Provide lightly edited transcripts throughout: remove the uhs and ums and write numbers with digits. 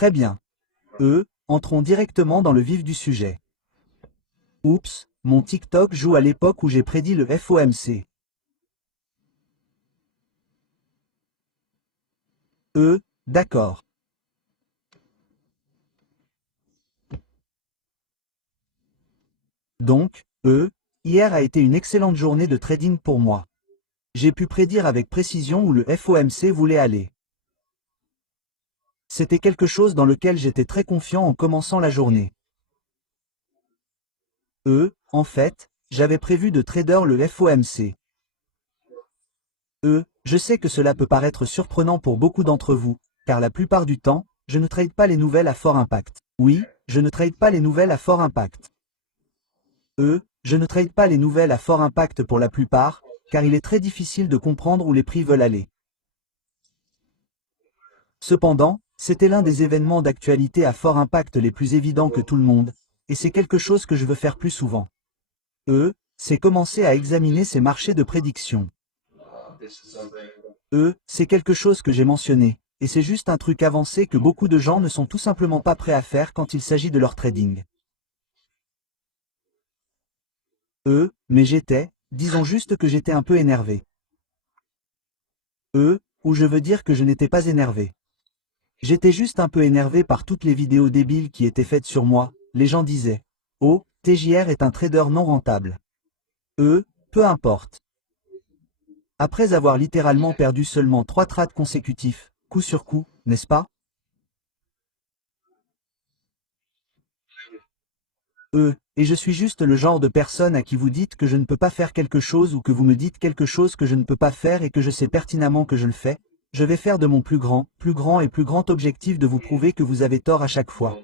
Très bien. Entrons directement dans le vif du sujet. Oups, mon TikTok joue à l'époque où j'ai prédit le FOMC. D'accord. Donc, hier a été une excellente journée de trading pour moi. J'ai pu prédire avec précision où le FOMC voulait aller. C'était quelque chose dans lequel j'étais très confiant en commençant la journée. En fait, j'avais prévu de trader le FOMC. Je sais que cela peut paraître surprenant pour beaucoup d'entre vous, car la plupart du temps, je ne trade pas les nouvelles à fort impact. Oui, je ne trade pas les nouvelles à fort impact. Je ne trade pas les nouvelles à fort impact pour la plupart, car il est très difficile de comprendre où les prix veulent aller. Cependant, c'était l'un des événements d'actualité à fort impact les plus évidents que tout le monde, et c'est quelque chose que je veux faire plus souvent. C'est commencer à examiner ces marchés de prédiction. C'est quelque chose que j'ai mentionné, et c'est juste un truc avancé que beaucoup de gens ne sont tout simplement pas prêts à faire quand il s'agit de leur trading. Mais disons juste que j'étais un peu énervé. Ou je veux dire que je n'étais pas énervé. J'étais juste un peu énervé par toutes les vidéos débiles qui étaient faites sur moi, les gens disaient « Oh, TJR est un trader non rentable. » Peu importe. Après avoir littéralement perdu seulement 3 trades consécutifs, coup sur coup, n'est-ce pas? Et je suis juste le genre de personne à qui vous dites que je ne peux pas faire quelque chose ou que vous me dites quelque chose que je ne peux pas faire et que je sais pertinemment que je le fais, je vais faire de mon plus grand et plus grand objectif de vous prouver que vous avez tort à chaque fois.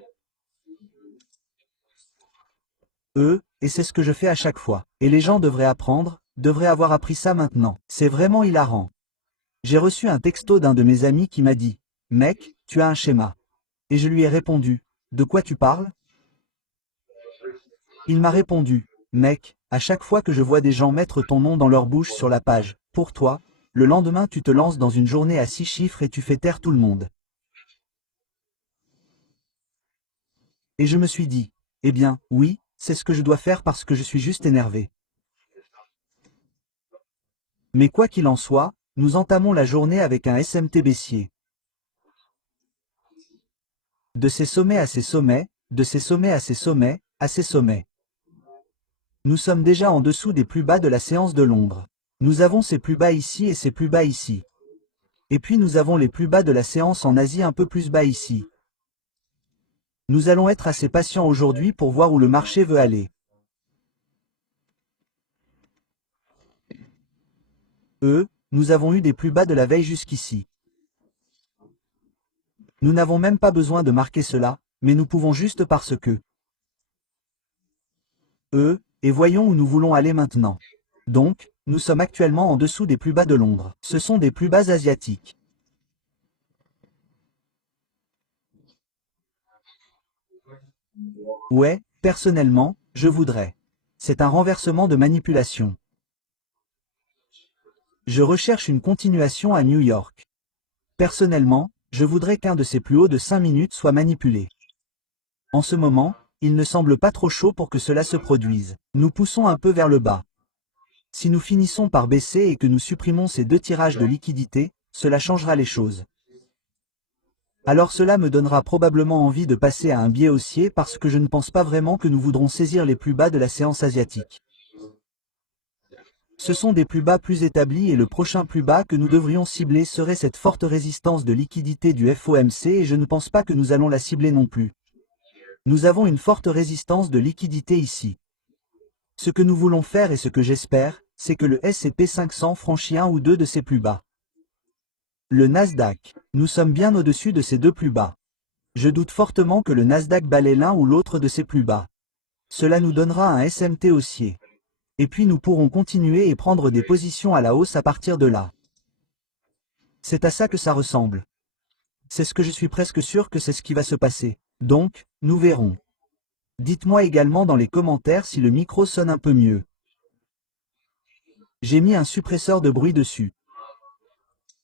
Et c'est ce que je fais à chaque fois. Et les gens devraient avoir appris ça maintenant. C'est vraiment hilarant. J'ai reçu un texto d'un de mes amis qui m'a dit « Mec, tu as un schéma. » Et je lui ai répondu « De quoi tu parles ?» Il m'a répondu « Mec, à chaque fois que je vois des gens mettre ton nom dans leur bouche sur la page, pour toi, le lendemain tu te lances dans une journée à 6 chiffres et tu fais taire tout le monde. » Et je me suis dit « Eh bien, oui, c'est ce que je dois faire parce que je suis juste énervé. » Mais quoi qu'il en soit, nous entamons la journée avec un SMT baissier. De ces sommets à ces sommets, de ces sommets à ces sommets, à ces sommets. Nous sommes déjà en dessous des plus bas de la séance de Londres. Nous avons ces plus bas ici et ces plus bas ici. Et puis nous avons les plus bas de la séance en Asie un peu plus bas ici. Nous allons être assez patients aujourd'hui pour voir où le marché veut aller. Nous avons eu des plus bas de la veille jusqu'ici. Nous n'avons même pas besoin de marquer cela, mais nous pouvons juste parce que. Et voyons où nous voulons aller maintenant. Donc, nous sommes actuellement en dessous des plus bas de Londres. Ce sont des plus bas asiatiques. Ouais, personnellement, je voudrais. C'est un renversement de manipulation. Je recherche une continuation à New York. Personnellement, je voudrais qu'un de ces plus hauts de 5 minutes soit manipulé. En ce moment, il ne semble pas trop chaud pour que cela se produise. Nous poussons un peu vers le bas. Si nous finissons par baisser et que nous supprimons ces 2 tirages de liquidité, cela changera les choses. Alors cela me donnera probablement envie de passer à un biais haussier parce que je ne pense pas vraiment que nous voudrons saisir les plus bas de la séance asiatique. Ce sont des plus bas plus établis et le prochain plus bas que nous devrions cibler serait cette forte résistance de liquidité du FOMC et je ne pense pas que nous allons la cibler non plus. Nous avons une forte résistance de liquidité ici. Ce que nous voulons faire et ce que j'espère, c'est que le S&P 500 franchit un ou deux de ses plus bas. Le Nasdaq, nous sommes bien au-dessus de ces 2 plus bas. Je doute fortement que le Nasdaq balaie l'un ou l'autre de ses plus bas. Cela nous donnera un SMT haussier. Et puis nous pourrons continuer et prendre des positions à la hausse à partir de là. C'est à ça que ça ressemble. C'est ce que je suis presque sûr que c'est ce qui va se passer. Donc, nous verrons. Dites-moi également dans les commentaires si le micro sonne un peu mieux. J'ai mis un suppresseur de bruit dessus.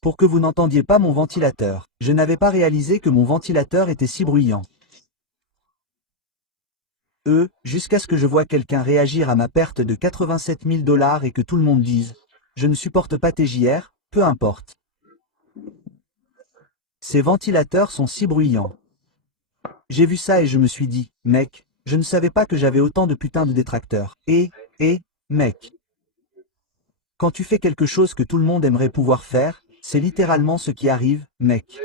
Pour que vous n'entendiez pas mon ventilateur. Je n'avais pas réalisé que mon ventilateur était si bruyant. Jusqu'à ce que je vois quelqu'un réagir à ma perte de 87 000 $ et que tout le monde dise « Je ne supporte pas tes JR, peu importe. Ces ventilateurs sont si bruyants. » J'ai vu ça et je me suis dit « Mec, je ne savais pas que j'avais autant de putain de détracteurs. Mec. Quand tu fais quelque chose que tout le monde aimerait pouvoir faire, c'est littéralement ce qui arrive, mec.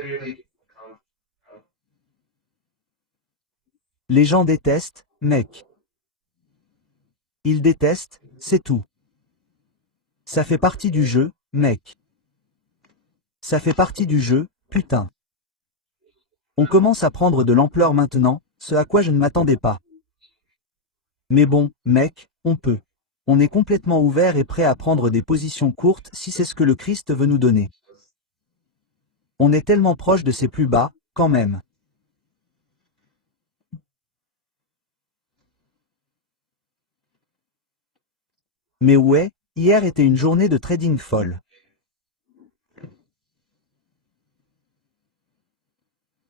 Les gens détestent, mec. Ils détestent, c'est tout. Ça fait partie du jeu, mec. Ça fait partie du jeu, putain. On commence à prendre de l'ampleur maintenant, ce à quoi je ne m'attendais pas. Mais bon, mec, on peut. On est complètement ouvert et prêt à prendre des positions courtes si c'est ce que le Christ veut nous donner. On est tellement proche de ses plus bas, quand même. Mais ouais, hier était une journée de trading folle.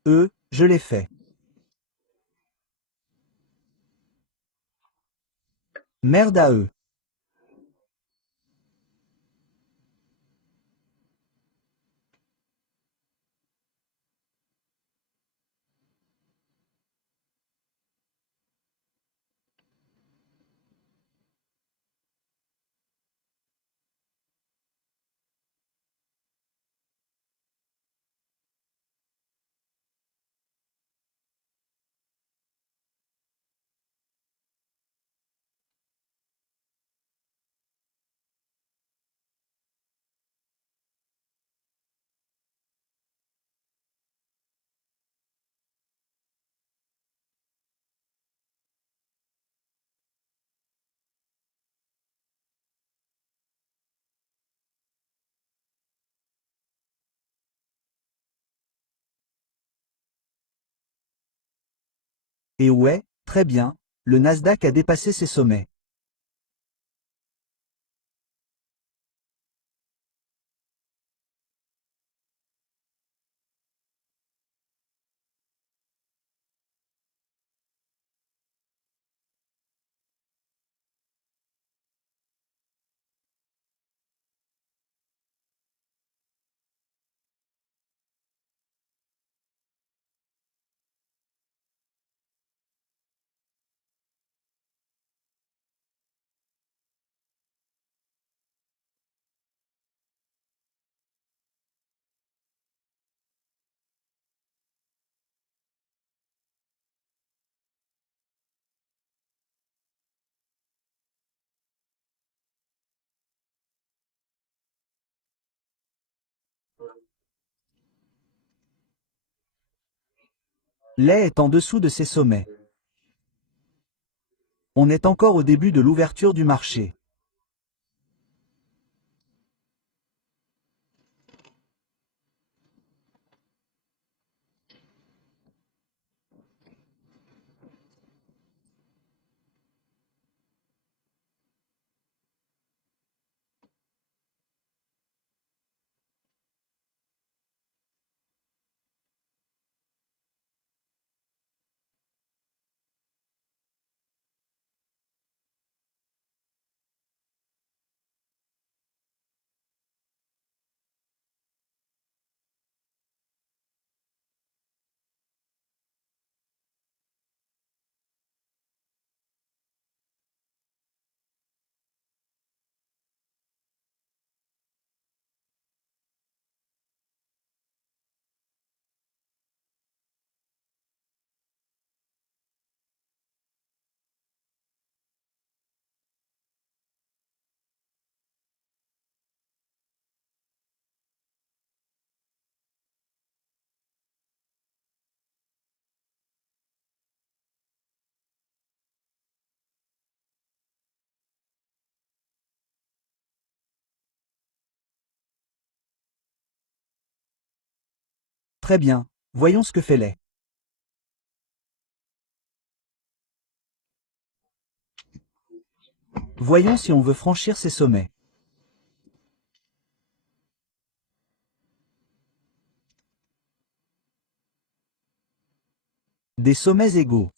Je l'ai fait. Merde à eux. Et ouais, très bien, le Nasdaq a dépassé ses sommets. Lait est en dessous de ses sommets. On est encore au début de l'ouverture du marché. Très bien, voyons ce que fait lait. Voyons si on veut franchir ces sommets. Des sommets égaux.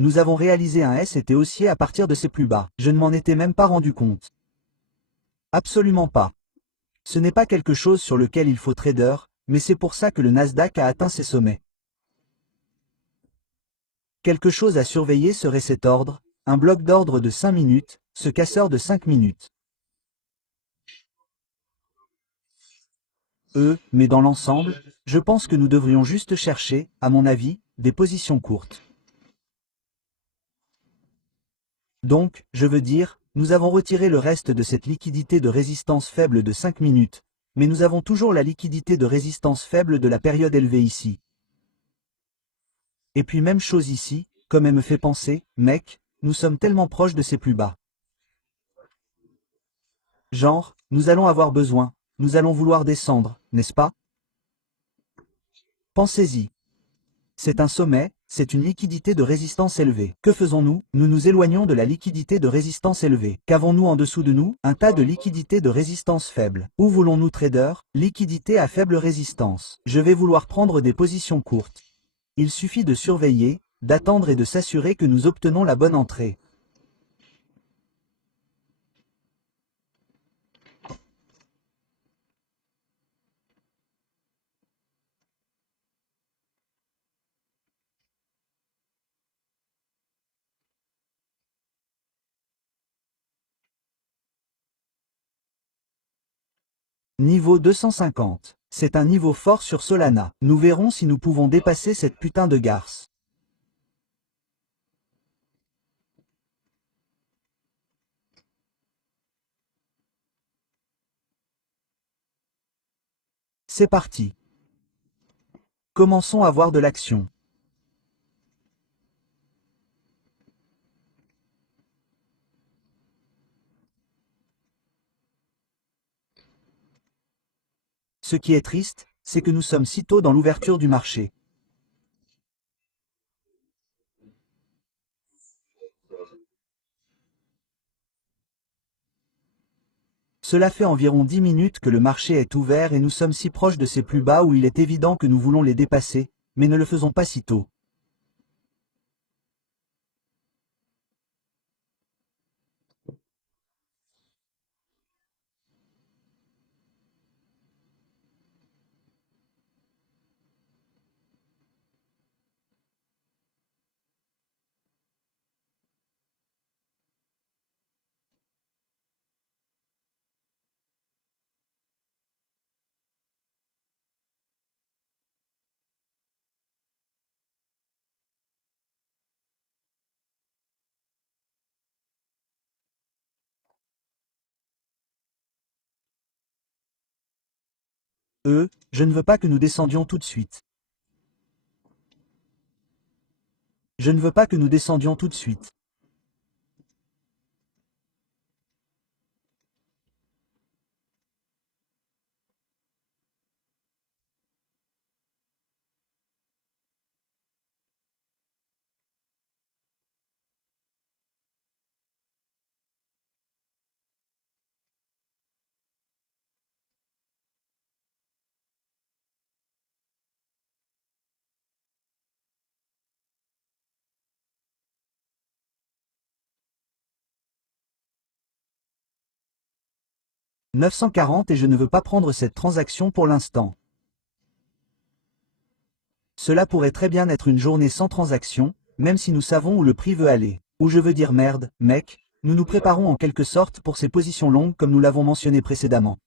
Nous avons réalisé un S était haussier à partir de ses plus bas. Je ne m'en étais même pas rendu compte. Absolument pas. Ce n'est pas quelque chose sur lequel il faut trader, mais c'est pour ça que le Nasdaq a atteint ses sommets. Quelque chose à surveiller serait cet ordre, un bloc d'ordre de 5 minutes, ce casseur de 5 minutes. Mais dans l'ensemble, je pense que nous devrions juste chercher, à mon avis, des positions courtes. Donc, je veux dire, nous avons retiré le reste de cette liquidité de résistance faible de 5 minutes, mais nous avons toujours la liquidité de résistance faible de la période élevée ici. Et puis même chose ici, comme elle me fait penser, mec, nous sommes tellement proches de ces plus bas. Genre, nous allons avoir besoin, nous allons vouloir descendre, n'est-ce pas? Pensez-y. C'est un sommet, c'est une liquidité de résistance élevée. Que faisons-nous? Nous nous éloignons de la liquidité de résistance élevée. Qu'avons-nous en dessous de nous? Un tas de liquidités de résistance faible. Où voulons-nous trader? Liquidité à faible résistance. Je vais vouloir prendre des positions courtes. Il suffit de surveiller, d'attendre et de s'assurer que nous obtenons la bonne entrée. Niveau 250. C'est un niveau fort sur Solana. Nous verrons si nous pouvons dépasser cette putain de garce. C'est parti. Commençons à voir de l'action. Ce qui est triste, c'est que nous sommes si tôt dans l'ouverture du marché. Cela fait environ 10 minutes que le marché est ouvert et nous sommes si proches de ces plus bas où il est évident que nous voulons les dépasser, mais ne le faisons pas si tôt. Je ne veux pas que nous descendions tout de suite. Je ne veux pas que nous descendions tout de suite. « 940 et je ne veux pas prendre cette transaction pour l'instant. Cela pourrait très bien être une journée sans transaction, même si nous savons où le prix veut aller. Ou je veux dire merde, mec, nous nous préparons en quelque sorte pour ces positions longues comme nous l'avons mentionné précédemment.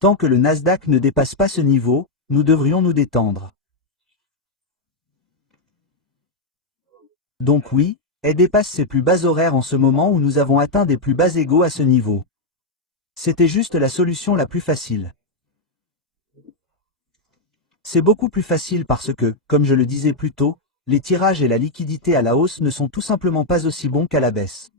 Tant que le Nasdaq ne dépasse pas ce niveau, nous devrions nous détendre. Donc oui, elle dépasse ses plus bas horaires en ce moment où nous avons atteint des plus bas égaux à ce niveau. C'était juste la solution la plus facile. C'est beaucoup plus facile parce que, comme je le disais plus tôt, les tirages et la liquidité à la hausse ne sont tout simplement pas aussi bons qu'à la baisse.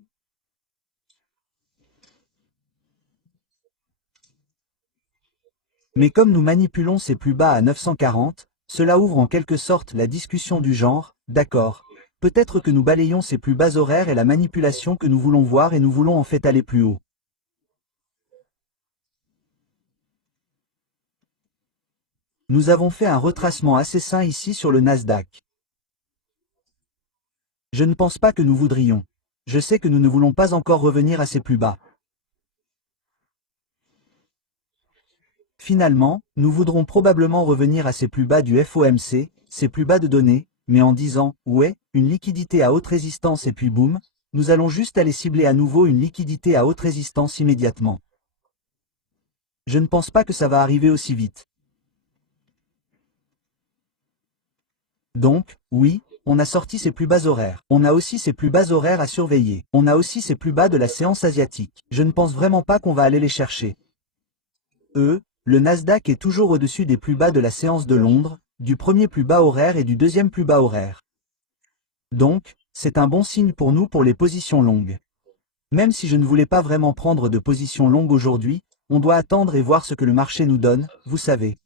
Mais comme nous manipulons ces plus bas à 940, cela ouvre en quelque sorte la discussion du genre, d'accord, peut-être que nous balayons ces plus bas horaires et la manipulation que nous voulons voir et nous voulons en fait aller plus haut. Nous avons fait un retracement assez sain ici sur le Nasdaq. Je ne pense pas que nous voudrions. Je sais que nous ne voulons pas encore revenir à ces plus bas. Finalement, nous voudrons probablement revenir à ces plus bas du FOMC, ces plus bas de données, mais en disant, ouais, une liquidité à haute résistance et puis boum, nous allons juste aller cibler à nouveau une liquidité à haute résistance immédiatement. Je ne pense pas que ça va arriver aussi vite. Donc, oui, on a sorti ces plus bas horaires. On a aussi ces plus bas horaires à surveiller. On a aussi ces plus bas de la séance asiatique. Je ne pense vraiment pas qu'on va aller les chercher. Le Nasdaq est toujours au-dessus des plus bas de la séance de Londres, du premier plus bas horaire et du deuxième plus bas horaire. Donc, c'est un bon signe pour nous pour les positions longues. Même si je ne voulais pas vraiment prendre de position longue aujourd'hui, on doit attendre et voir ce que le marché nous donne, vous savez.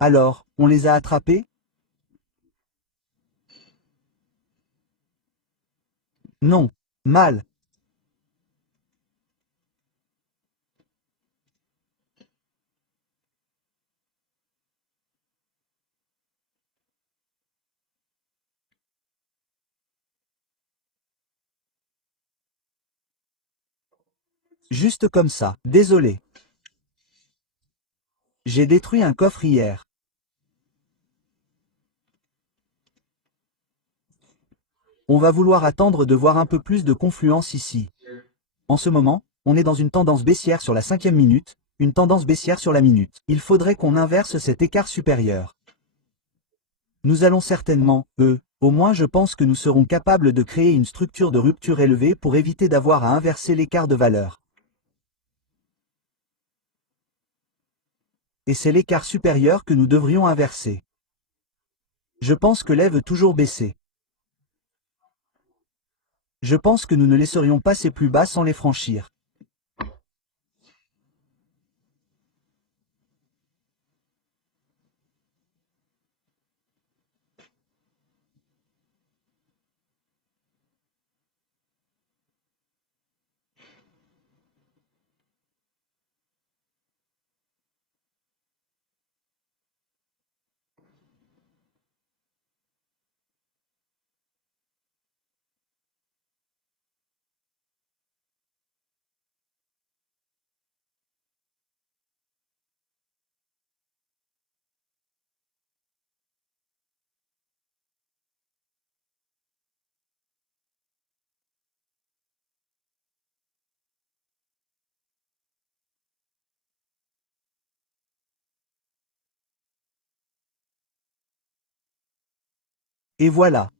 Alors, on les a attrapés? Non. Mal. Juste comme ça. Désolé. J'ai détruit un coffre hier. On va vouloir attendre de voir un peu plus de confluence ici. En ce moment, on est dans une tendance baissière sur la 5e minute, une tendance baissière sur la minute. Il faudrait qu'on inverse cet écart supérieur. Nous allons certainement, au moins je pense que nous serons capables de créer une structure de rupture élevée pour éviter d'avoir à inverser l'écart de valeur. Et c'est l'écart supérieur que nous devrions inverser. Je pense que l'E veut toujours baisser. Je pense que nous ne laisserions pas ces plus bas sans les franchir. Et voilà.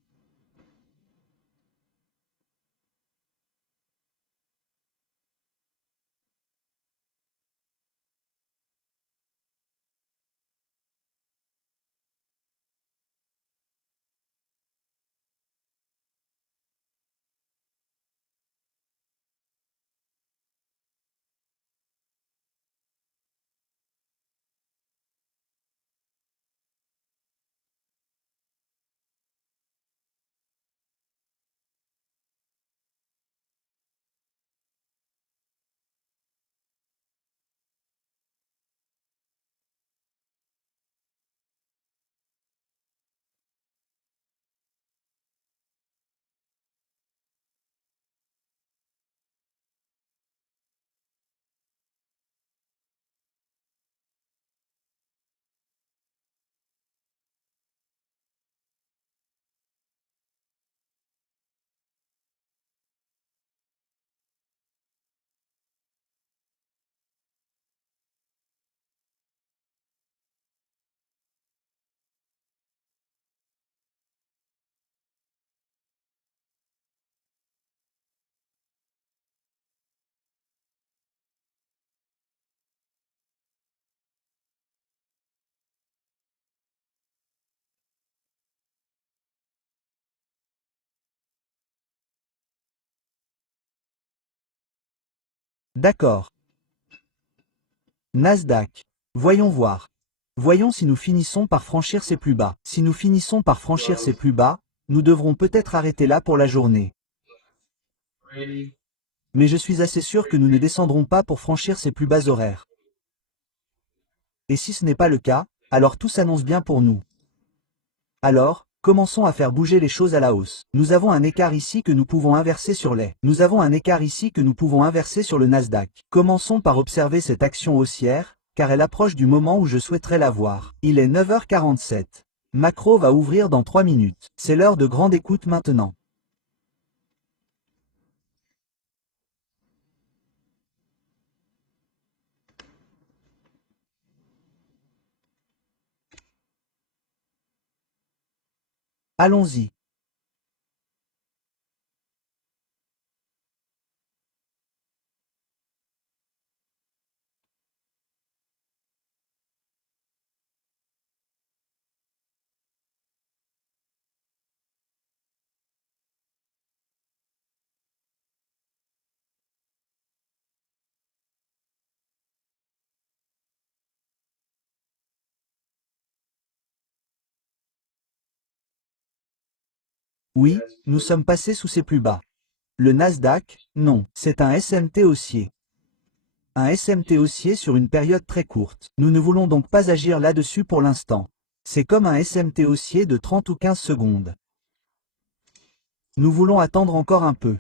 D'accord. Nasdaq. Voyons voir. Voyons si nous finissons par franchir ces plus bas. Si nous finissons par franchir ces plus bas, nous devrons peut-être arrêter là pour la journée. Mais je suis assez sûr que nous ne descendrons pas pour franchir ces plus bas horaires. Et si ce n'est pas le cas, alors tout s'annonce bien pour nous. Alors, commençons à faire bouger les choses à la hausse. Nous avons un écart ici que nous pouvons inverser sur les. Nous avons un écart ici que nous pouvons inverser sur le Nasdaq. Commençons par observer cette action haussière, car elle approche du moment où je souhaiterais la voir. Il est 9h47. Macro va ouvrir dans 3 minutes. C'est l'heure de grande écoute maintenant. Allons-y. Oui, nous sommes passés sous ses plus bas. Le Nasdaq, non, c'est un SMT haussier. Un SMT haussier sur une période très courte. Nous ne voulons donc pas agir là-dessus pour l'instant. C'est comme un SMT haussier de 30 ou 15 secondes. Nous voulons attendre encore un peu.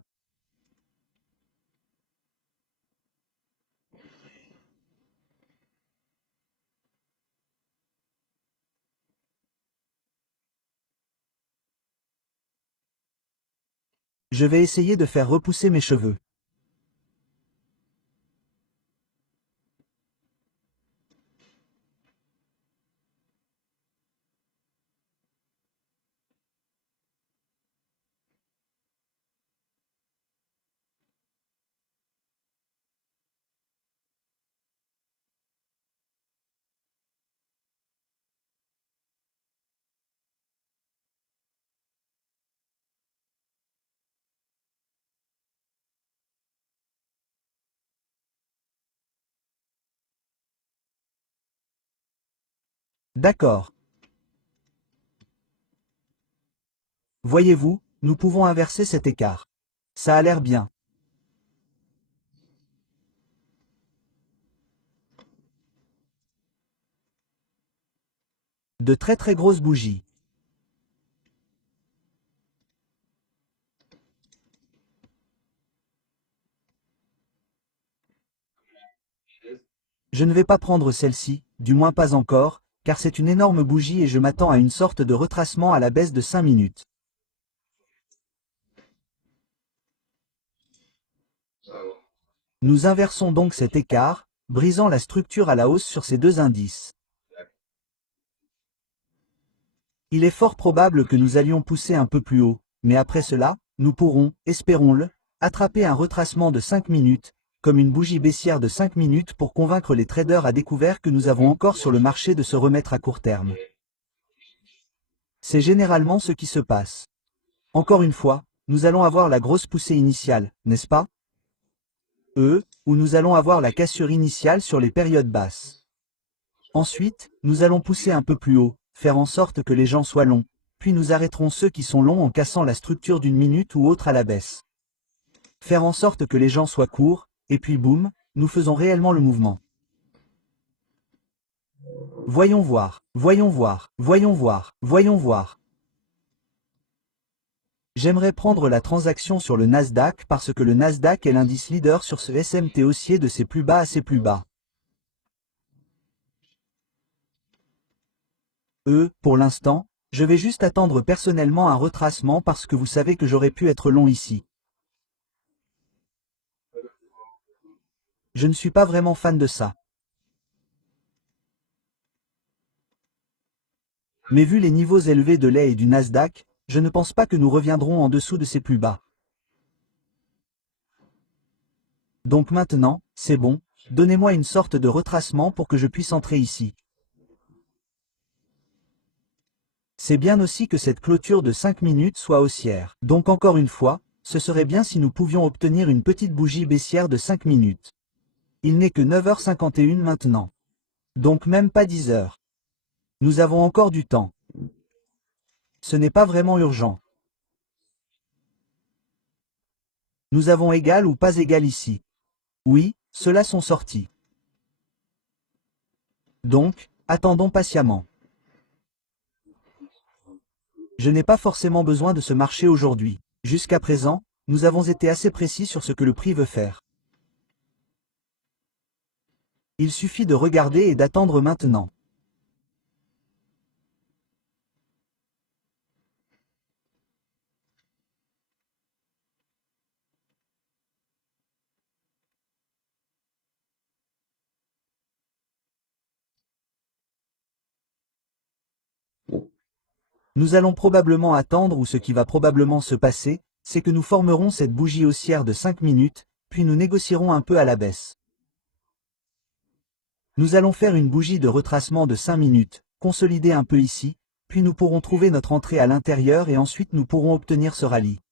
Je vais essayer de faire repousser mes cheveux. D'accord. Voyez-vous, nous pouvons inverser cet écart. Ça a l'air bien. De très très grosses bougies. Je ne vais pas prendre celle-ci, du moins pas encore, car c'est une énorme bougie et je m'attends à une sorte de retracement à la baisse de 5 minutes. Nous inversons donc cet écart, brisant la structure à la hausse sur ces deux indices. Il est fort probable que nous allions pousser un peu plus haut, mais après cela, nous pourrons, espérons-le, attraper un retracement de 5 minutes, comme une bougie baissière de 5 minutes pour convaincre les traders à découvert que nous avons encore sur le marché de se remettre à court terme. C'est généralement ce qui se passe. Encore une fois, nous allons avoir la grosse poussée initiale, n'est-ce pas? Où nous allons avoir la cassure initiale sur les périodes basses. Ensuite, nous allons pousser un peu plus haut, faire en sorte que les gens soient longs, puis nous arrêterons ceux qui sont longs en cassant la structure d'une minute ou autre à la baisse. Faire en sorte que les gens soient courts, et puis boum, nous faisons réellement le mouvement. Voyons voir, voyons voir, voyons voir, voyons voir. J'aimerais prendre la transaction sur le Nasdaq parce que le Nasdaq est l'indice leader sur ce SMT haussier de ses plus bas à ses plus bas. Pour l'instant, je vais juste attendre personnellement un retracement parce que vous savez que j'aurais pu être long ici. Je ne suis pas vraiment fan de ça. Mais vu les niveaux élevés de lait et du Nasdaq, je ne pense pas que nous reviendrons en dessous de ses plus bas. Donc maintenant, c'est bon, donnez-moi une sorte de retracement pour que je puisse entrer ici. C'est bien aussi que cette clôture de 5 minutes soit haussière. Donc encore une fois, ce serait bien si nous pouvions obtenir une petite bougie baissière de 5 minutes. Il n'est que 9h51 maintenant. Donc même pas 10 heures. Nous avons encore du temps. Ce n'est pas vraiment urgent. Nous avons égal ou pas égal ici. Oui, ceux-là sont sortis. Donc, attendons patiemment. Je n'ai pas forcément besoin de ce marché aujourd'hui. Jusqu'à présent, nous avons été assez précis sur ce que le prix veut faire. Il suffit de regarder et d'attendre maintenant. Nous allons probablement attendre ou ce qui va probablement se passer, c'est que nous formerons cette bougie haussière de 5 minutes, puis nous négocierons un peu à la baisse. Nous allons faire une bougie de retracement de 5 minutes, consolider un peu ici, puis nous pourrons trouver notre entrée à l'intérieur et ensuite nous pourrons obtenir ce rallye.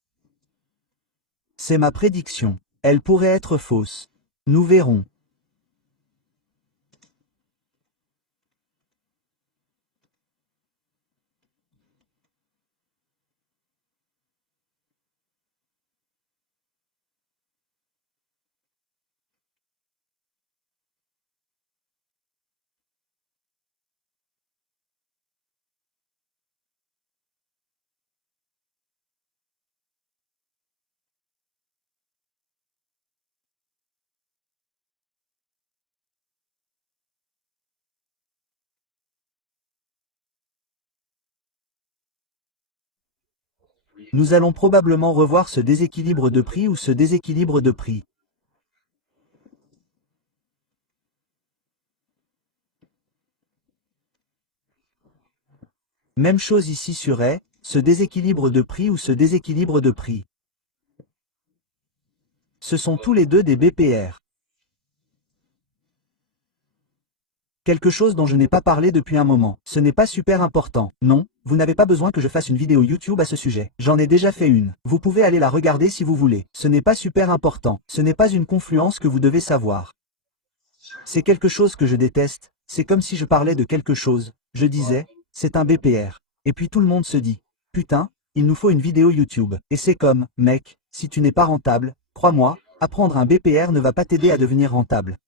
C'est ma prédiction. Elle pourrait être fausse. Nous verrons. Nous allons probablement revoir ce déséquilibre de prix ou ce déséquilibre de prix. Même chose ici sur A, ce déséquilibre de prix ou ce déséquilibre de prix. Ce sont tous les deux des BPR. Quelque chose dont je n'ai pas parlé depuis un moment. Ce n'est pas super important. Non, vous n'avez pas besoin que je fasse une vidéo YouTube à ce sujet. J'en ai déjà fait une. Vous pouvez aller la regarder si vous voulez. Ce n'est pas super important. Ce n'est pas une confluence que vous devez savoir. C'est quelque chose que je déteste. C'est comme si je parlais de quelque chose. Je disais, c'est un BPR. Et puis tout le monde se dit, putain, il nous faut une vidéo YouTube. Et c'est comme, mec, si tu n'es pas rentable, crois-moi, apprendre un BPR ne va pas t'aider à devenir rentable.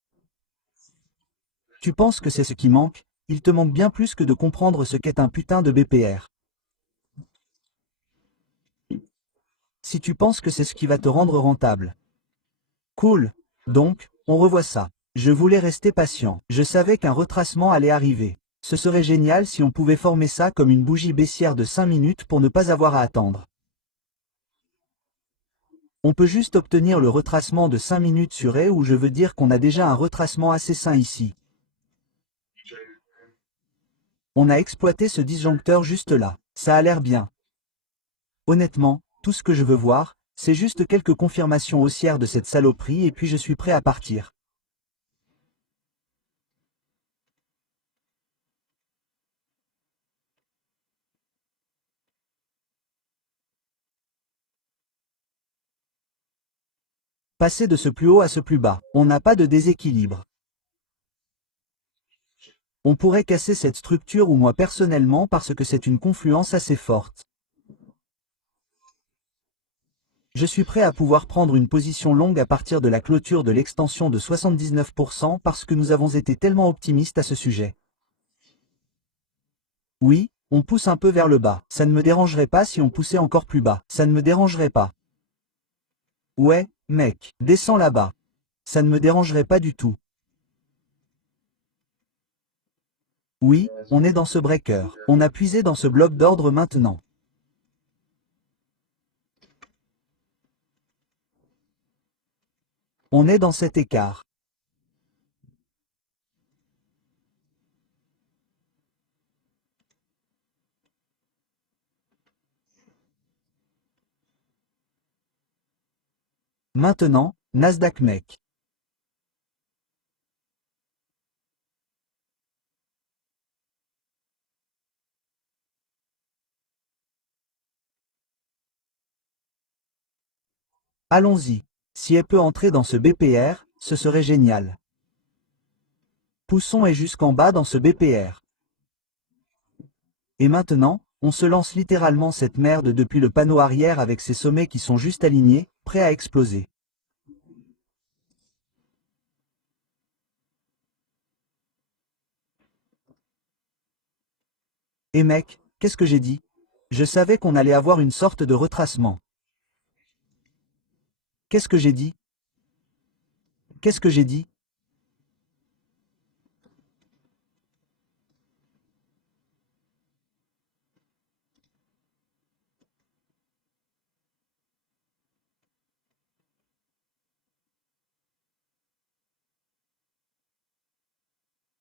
Tu penses que c'est ce qui manque, il te manque bien plus que de comprendre ce qu'est un putain de BPR. Si tu penses que c'est ce qui va te rendre rentable. Cool. Donc, on revoit ça. Je voulais rester patient. Je savais qu'un retracement allait arriver. Ce serait génial si on pouvait former ça comme une bougie baissière de 5 minutes pour ne pas avoir à attendre. On peut juste obtenir le retracement de 5 minutes sur A où je veux dire qu'on a déjà un retracement assez sain ici. On a exploité ce disjoncteur juste là. Ça a l'air bien. Honnêtement, tout ce que je veux voir, c'est juste quelques confirmations haussières de cette saloperie et puis je suis prêt à partir. Passer de ce plus haut à ce plus bas, on n'a pas de déséquilibre. On pourrait casser cette structure ou moi personnellement parce que c'est une confluence assez forte. Je suis prêt à pouvoir prendre une position longue à partir de la clôture de l'extension de 79% parce que nous avons été tellement optimistes à ce sujet. Oui, on pousse un peu vers le bas. Ça ne me dérangerait pas si on poussait encore plus bas. Ça ne me dérangerait pas. Ouais, mec, descends là-bas. Ça ne me dérangerait pas du tout. Oui, on est dans ce breaker. On a puisé dans ce bloc d'ordre maintenant. On est dans cet écart. Maintenant, Nasdaq mec. Allons-y. Si elle peut entrer dans ce BPR, ce serait génial. Poussons et jusqu'en bas dans ce BPR. Et maintenant, on se lance littéralement cette merde depuis le panneau arrière avec ses sommets qui sont juste alignés, prêts à exploser. Et mec, qu'est-ce que j'ai dit? Je savais qu'on allait avoir une sorte de retracement. Qu'est-ce que j'ai dit? Qu'est-ce que j'ai dit?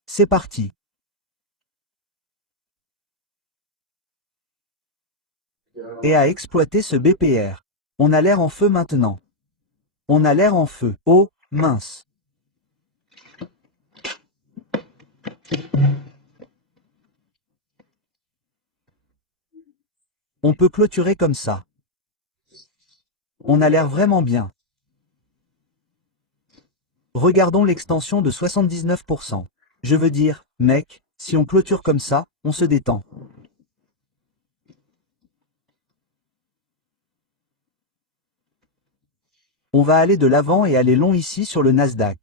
C'est parti. Et à exploiter ce BPR. On a l'air en feu maintenant. On a l'air en feu. Oh, mince. On peut clôturer comme ça. On a l'air vraiment bien. Regardons l'extension de 79%. Je veux dire, mec, si on clôture comme ça, on se détend. On va aller de l'avant et aller long ici sur le Nasdaq.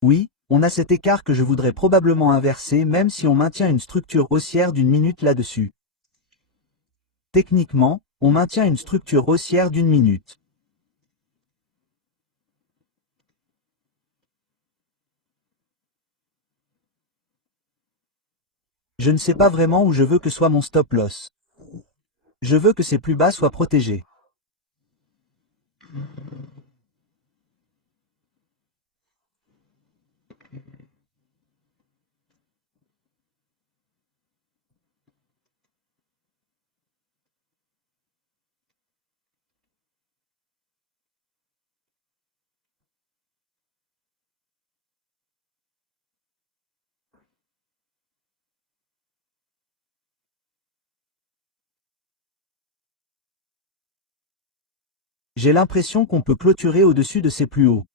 Oui, on a cet écart que je voudrais probablement inverser même si on maintient une structure haussière d'une minute là-dessus. Techniquement, on maintient une structure haussière d'une minute. Je ne sais pas vraiment où je veux que soit mon stop loss. Je veux que ces plus bas soient protégés. J'ai l'impression qu'on peut clôturer au-dessus de ces plus hauts.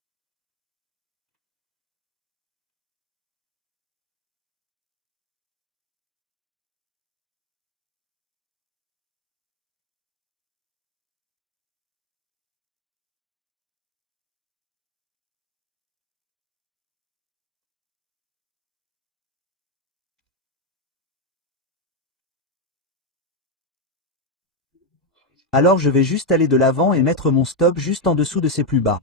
Alors je vais juste aller de l'avant et mettre mon stop juste en dessous de ces plus bas.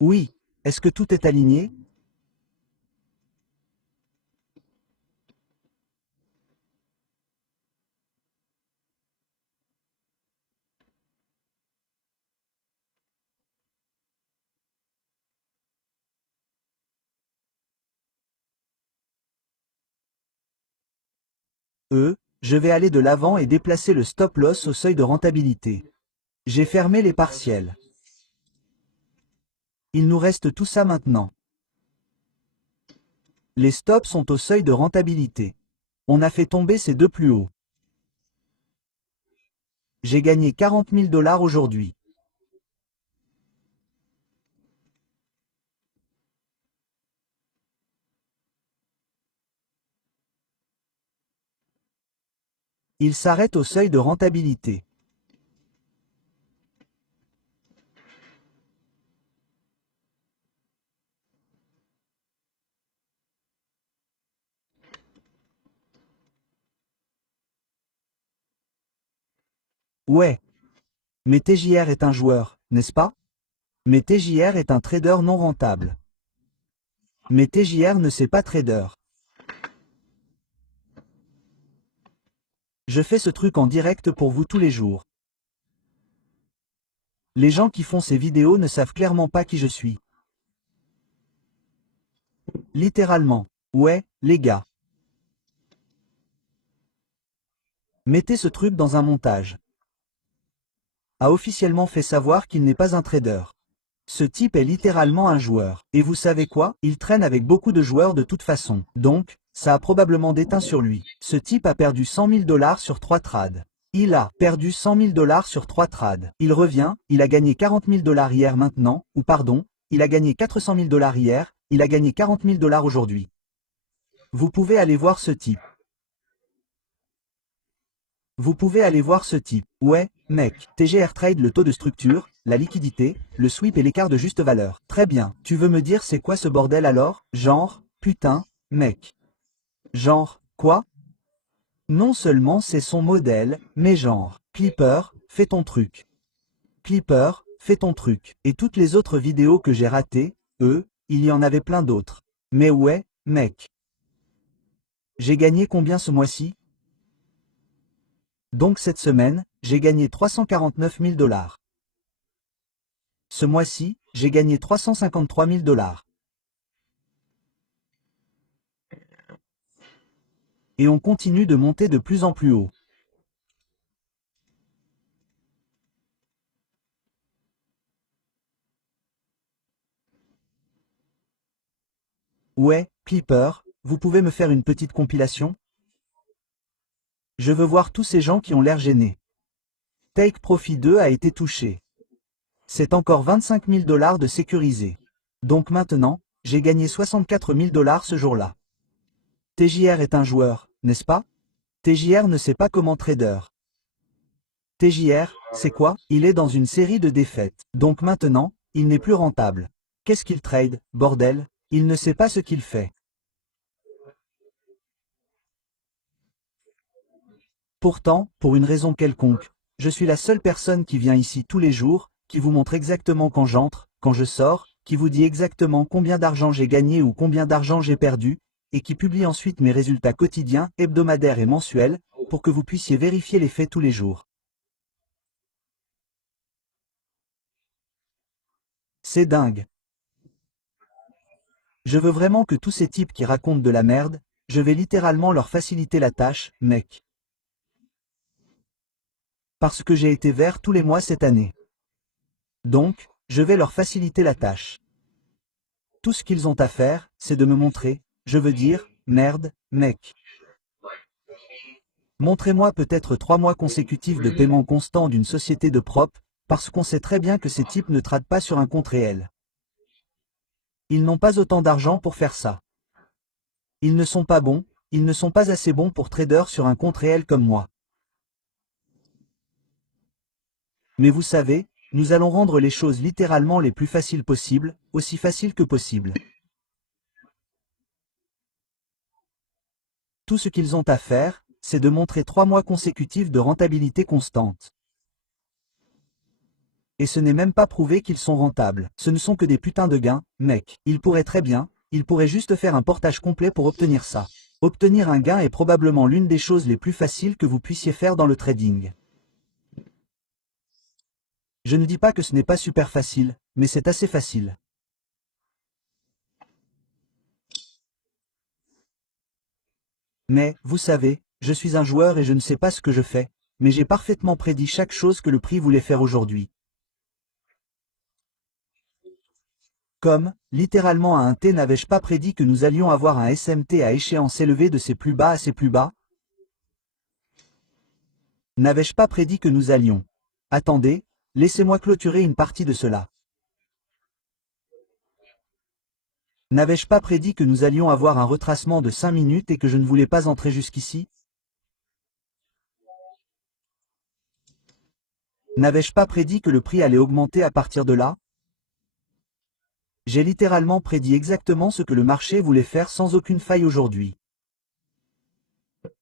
Oui, est-ce que tout est aligné? Je vais aller de l'avant et déplacer le stop loss au seuil de rentabilité. J'ai fermé les partiels. Il nous reste tout ça maintenant. Les stops sont au seuil de rentabilité. On a fait tomber ces deux plus hauts. J'ai gagné 40 000 $ aujourd'hui. Il s'arrête au seuil de rentabilité. Ouais. Mais TJR est un joueur, n'est-ce pas? Mais TJR est un trader non rentable. Mais TJR ne sait pas trader. Je fais ce truc en direct pour vous tous les jours. Les gens qui font ces vidéos ne savent clairement pas qui je suis. Littéralement. Ouais, les gars. Mettez ce truc dans un montage. a officiellement fait savoir qu'il n'est pas un trader. Ce type est littéralement un joueur. Et vous savez quoi? Il traîne avec beaucoup de joueurs de toute façon. Donc, ça a probablement déteint sur lui. Ce type a perdu 100 000 $ sur 3 trades. Il a perdu 100 000 $ sur 3 trades. Il revient, il a gagné 40 000 $ hier maintenant, ou pardon, il a gagné 400 000 $ hier, il a gagné 40 000 $ aujourd'hui. Vous pouvez aller voir ce type. Vous pouvez aller voir ce type. Ouais, mec, TGR Trade le taux de structure, la liquidité, le sweep et l'écart de juste valeur. Très bien, tu veux me dire c'est quoi ce bordel alors? Genre, putain, mec. Genre, quoi? Non seulement c'est son modèle, mais genre, Clipper, fais ton truc. Clipper, fais ton truc. Et toutes les autres vidéos que j'ai ratées, il y en avait plein d'autres. Mais ouais, mec. J'ai gagné combien ce mois-ci? Donc cette semaine, j'ai gagné 349 000 $. Ce mois-ci, j'ai gagné 353 000 $. Et on continue de monter de plus en plus haut. Ouais, Clipper, vous pouvez me faire une petite compilation? Je veux voir tous ces gens qui ont l'air gênés. Take Profit 2 a été touché. C'est encore 25 000 $ de sécurisé. Donc maintenant, j'ai gagné 64 000 $ ce jour-là. TJR est un joueur, n'est-ce pas? TJR ne sait pas comment trader. TJR, c'est quoi? Il est dans une série de défaites. Donc maintenant, il n'est plus rentable. Qu'est-ce qu'il trade, bordel? Il ne sait pas ce qu'il fait. Pourtant, pour une raison quelconque, je suis la seule personne qui vient ici tous les jours, qui vous montre exactement quand j'entre, quand je sors, qui vous dit exactement combien d'argent j'ai gagné ou combien d'argent j'ai perdu, et qui publie ensuite mes résultats quotidiens, hebdomadaires et mensuels, pour que vous puissiez vérifier les faits tous les jours. C'est dingue. Je veux vraiment que tous ces types qui racontent de la merde, je vais littéralement leur faciliter la tâche, mec. Parce que j'ai été vert tous les mois cette année. Donc, je vais leur faciliter la tâche. Tout ce qu'ils ont à faire, c'est de me montrer, je veux dire, merde, mec. Montrez-moi peut-être 3 mois consécutifs de paiement constant d'une société de prop, parce qu'on sait très bien que ces types ne tradent pas sur un compte réel. Ils n'ont pas autant d'argent pour faire ça. Ils ne sont pas bons, ils ne sont pas assez bons pour trader sur un compte réel comme moi. Mais vous savez, nous allons rendre les choses littéralement les plus faciles possibles, aussi faciles que possible. Tout ce qu'ils ont à faire, c'est de montrer 3 mois consécutifs de rentabilité constante. Et ce n'est même pas prouvé qu'ils sont rentables. Ce ne sont que des putains de gains, mec. Ils pourraient très bien, ils pourraient juste faire un portage complet pour obtenir ça. Obtenir un gain est probablement l'une des choses les plus faciles que vous puissiez faire dans le trading. Je ne dis pas que ce n'est pas super facile, mais c'est assez facile. Mais, vous savez, je suis un joueur et je ne sais pas ce que je fais, mais j'ai parfaitement prédit chaque chose que le prix voulait faire aujourd'hui. Comme, littéralement à un T, n'avais-je pas prédit que nous allions avoir un SMT à échéance élevée de ses plus bas à ses plus bas? N'avais-je pas prédit que nous allions? Attendez, laissez-moi clôturer une partie de cela. N'avais-je pas prédit que nous allions avoir un retracement de 5 minutes et que je ne voulais pas entrer jusqu'ici? N'avais-je pas prédit que le prix allait augmenter à partir de là? J'ai littéralement prédit exactement ce que le marché voulait faire sans aucune faille aujourd'hui.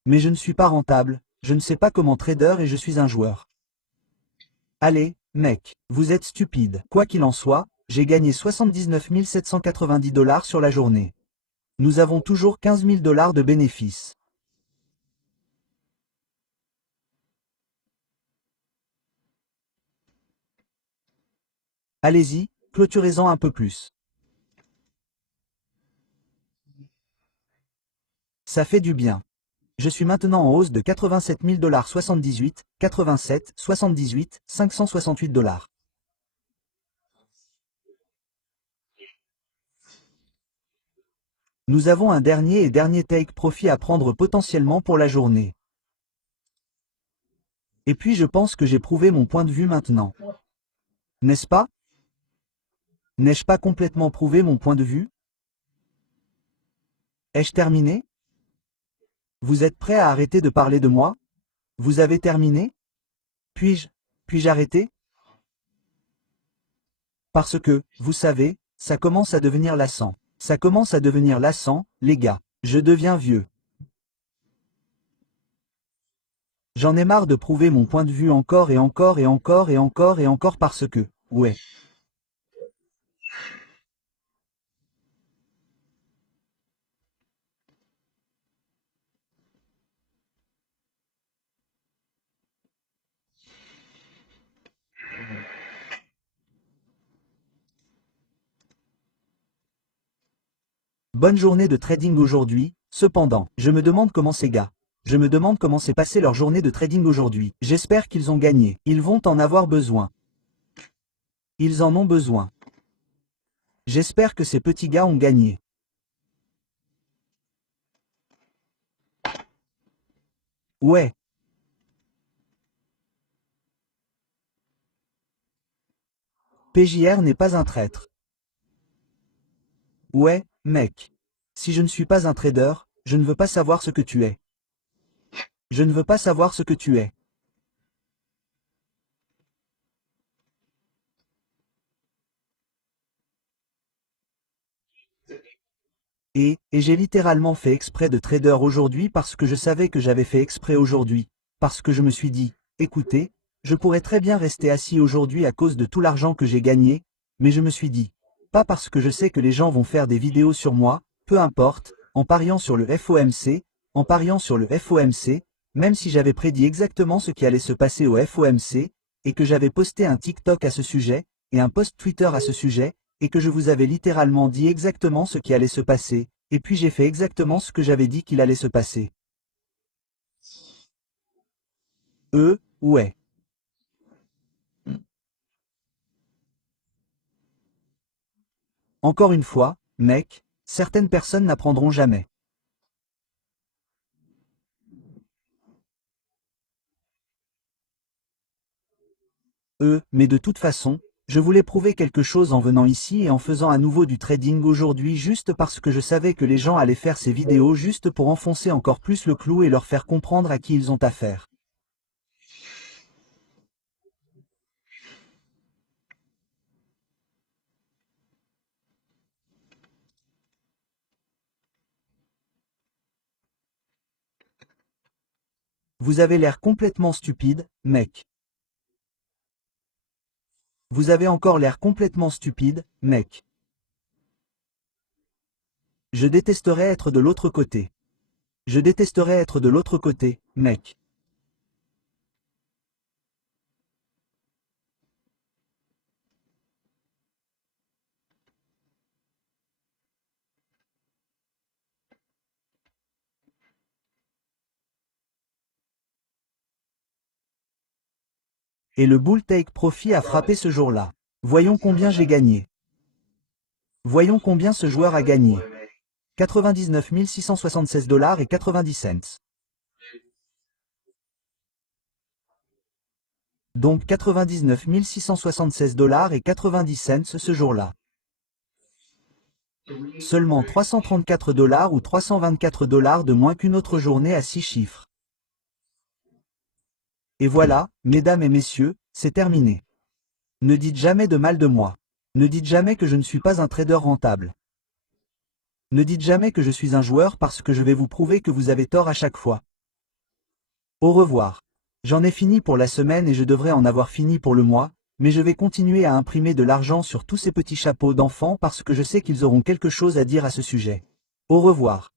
Mais je ne suis pas rentable, je ne sais pas comment trader et je suis un joueur. Allez, mec, vous êtes stupide. Quoi qu'il en soit, j'ai gagné 79 790 $ sur la journée. Nous avons toujours 15 000 $ de bénéfices. Allez-y, clôturez-en un peu plus. Ça fait du bien. Je suis maintenant en hausse de 87 000 $, 78, 87, 78, 568 $. Nous avons un dernier take profit à prendre potentiellement pour la journée. Et puis je pense que j'ai prouvé mon point de vue maintenant. N'est-ce pas? N'ai-je pas complètement prouvé mon point de vue? Ai-je terminé? Vous êtes prêt à arrêter de parler de moi? Vous avez terminé? Puis-je arrêter? Parce que, vous savez, ça commence à devenir lassant. Ça commence à devenir lassant, les gars. Je deviens vieux. J'en ai marre de prouver mon point de vue encore et encore et encore et encore et encore parce que, ouais. Bonne journée de trading aujourd'hui, cependant, je me demande comment ces gars. Je me demande comment s'est passée leur journée de trading aujourd'hui. J'espère qu'ils ont gagné. Ils vont en avoir besoin. Ils en ont besoin. J'espère que ces petits gars ont gagné. Ouais. PJR n'est pas un traître. Ouais, mec. Si je ne suis pas un trader, je ne veux pas savoir ce que tu es. Je ne veux pas savoir ce que tu es. Et j'ai littéralement fait exprès de trader aujourd'hui parce que je savais que j'avais fait exprès aujourd'hui. Parce que je me suis dit, écoutez, je pourrais très bien rester assis aujourd'hui à cause de tout l'argent que j'ai gagné, mais je me suis dit, pas parce que je sais que les gens vont faire des vidéos sur moi, peu importe, en pariant sur le FOMC, en pariant sur le FOMC, même si j'avais prédit exactement ce qui allait se passer au FOMC, et que j'avais posté un TikTok à ce sujet, et un post Twitter à ce sujet, et que je vous avais littéralement dit exactement ce qui allait se passer, et puis j'ai fait exactement ce que j'avais dit qu'il allait se passer. Ouais. Encore une fois, mec, certaines personnes n'apprendront jamais. Mais de toute façon, je voulais prouver quelque chose en venant ici et en faisant à nouveau du trading aujourd'hui juste parce que je savais que les gens allaient faire ces vidéos juste pour enfoncer encore plus le clou et leur faire comprendre à qui ils ont affaire. Vous avez l'air complètement stupide, mec. Vous avez encore l'air complètement stupide, mec. Je détesterais être de l'autre côté. Je détesterais être de l'autre côté, mec. Et le bull take profit a frappé ce jour-là. Voyons combien j'ai gagné. Voyons combien ce joueur a gagné. 99 676 $ et 90 cents. Donc 99 676 $ et 90 cents ce jour-là. Seulement 334 $ ou 324 $ de moins qu'une autre journée à 6 chiffres. Et voilà, mesdames et messieurs, c'est terminé. Ne dites jamais de mal de moi. Ne dites jamais que je ne suis pas un trader rentable. Ne dites jamais que je suis un joueur parce que je vais vous prouver que vous avez tort à chaque fois. Au revoir. J'en ai fini pour la semaine et je devrais en avoir fini pour le mois, mais je vais continuer à imprimer de l'argent sur tous ces petits chapeaux d'enfants parce que je sais qu'ils auront quelque chose à dire à ce sujet. Au revoir.